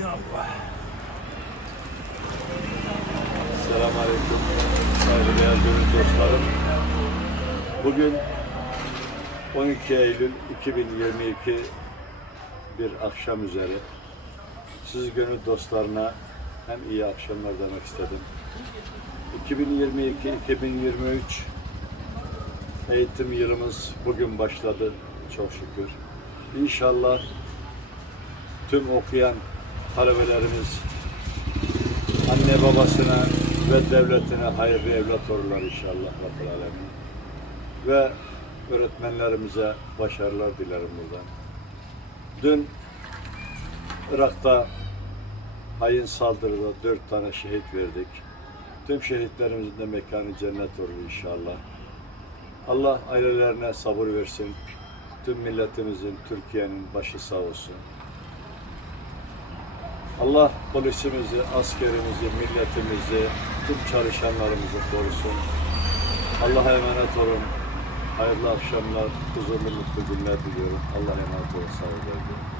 Ya Allah. Selamünaleyküm. Saygıdeğer Beyaz Gönül dostlarım. Bugün 12 Eylül 2022 bir akşam üzeri. Siz gönül dostlarına hem iyi akşamlar demek istedim. 2022-2023 eğitim yılımız bugün başladı çok şükür. İnşallah tüm okuyan talebelerimiz anne babasına ve devletine hayırlı evlat olurlar inşallah Rabbül Alemin. Ve öğretmenlerimize başarılar dilerim buradan. Dün Irak'ta hain saldırıda dört tane şehit verdik. Tüm şehitlerimizin de mekanı cennet olur inşallah. Allah ailelerine sabır versin. Tüm milletimizin, Türkiye'nin başı sağ olsun. Allah polisimizi, askerimizi, milletimizi, tüm çalışanlarımızı korusun. Allah'a emanet olun. Hayırlı akşamlar, huzurlu mutlu günler diliyorum. Allah'a emanet olun. Sağ olun.